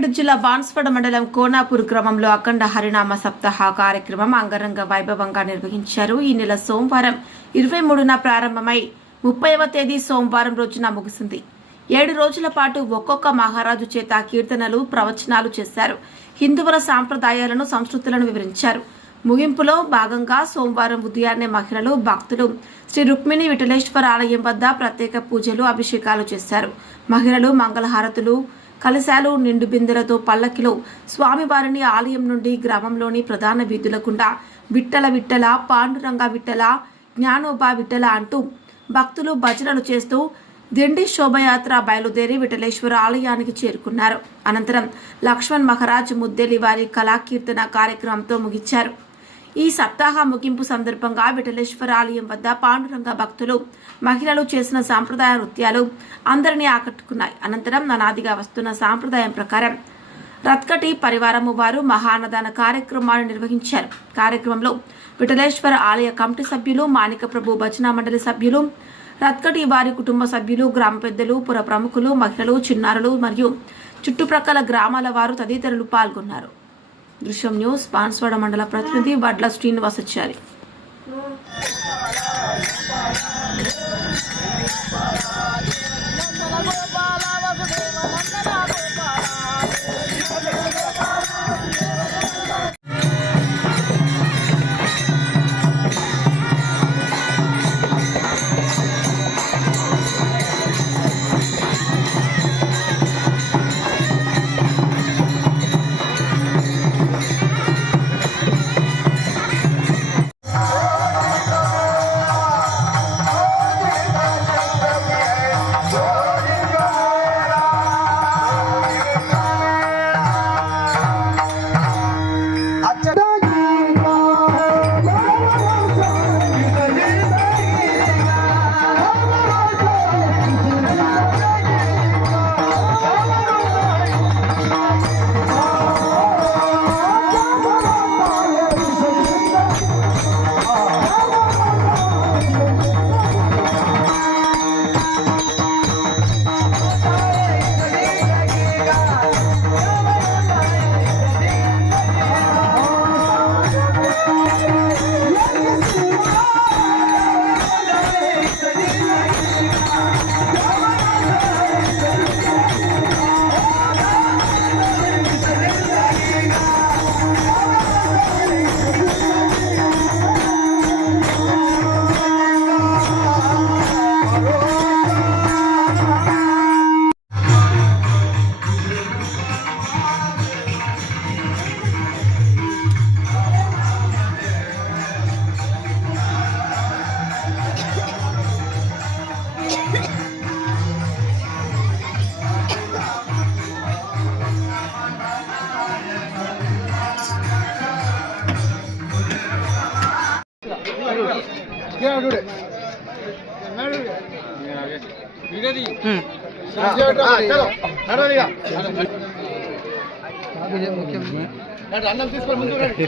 రంగారెడ్డి జిల్లా బాన్స్వాడ మండలం కోనాపూర్ గ్రామంలో అఖండ హరినామ సప్తాహ కార్యక్రమం అంగరంగ వైభవంగా నిర్వహించారు. ఈ నెల సోమవారం 23న ప్రారంభమై 30వ తేదీ సోమవారం రోజున ముగిసింది. 7 రోజుల పాటు ఒక్కొక్క మహారాజు చేత కీర్తనలు, ప్రవచనాలు చేశారు. హిందువుల సాంప్రదాయాలను, సంస్కృతులను వివరించారు. ముగింపులో భాగంగా సోమవారం ఉదయాన్నే మహిళలు, భక్తులు శ్రీ రుక్మిణి విఠలేశ్వర ఆలయం వద్ద ప్రత్యేక పూజలు, అభిషేకాలు చేశారు. మహిళలు మంగళహారతులు, కలశాలు, నిండు బిందెలతో పల్లకిలో స్వామివారిని ఆలయం నుండి గ్రామంలోని ప్రధాన వీధుల గుండా విట్టల విట్టల, పాండురంగ విట్టల, జ్ఞానోబా విట్టల అంటూ భక్తులు భజనలు చేస్తూ దిండి శోభయాత్ర బయలుదేరి విఠలేశ్వర ఆలయానికి చేరుకున్నారు. అనంతరం లక్ష్మణ్ మహారాజ్ ముద్దెలి వారి కళాకీర్తన కార్యక్రమంతో ముగించారు. ఈ సప్తాహ ముగింపు సందర్భంగా విఠలేశ్వర ఆలయం వద్ద పాండురంగ భక్తులు, మహిళలు చేసిన సాంప్రదాయ నృత్యాలు అందరినీ ఆకట్టుకున్నాయి. అనంతరం అనాదిగా వస్తున్న సాంప్రదాయం ప్రకారం రత్కటి పరివారము వారు మహాన్నదాన కార్యక్రమాలు నిర్వహించారు. కార్యక్రమంలో విఠలేశ్వర ఆలయ కమిటీ సభ్యులు, మాణికప్రభు భజన మండలి సభ్యులు, రత్కటి వారి కుటుంబ సభ్యులు, గ్రామ పెద్దలు, పుర ప్రముఖులు, మహిళలు, చిన్నారులు మరియు చుట్టుప్రక్కల గ్రామాల వారు తదితరులు పాల్గొన్నారు. దృశ్యం న్యూస్ బాన్స్వాడ మండల ప్రతినిధి వడ్ల శ్రీనివాసాచారి. అన్నం తీసుకొని ముందు రండి.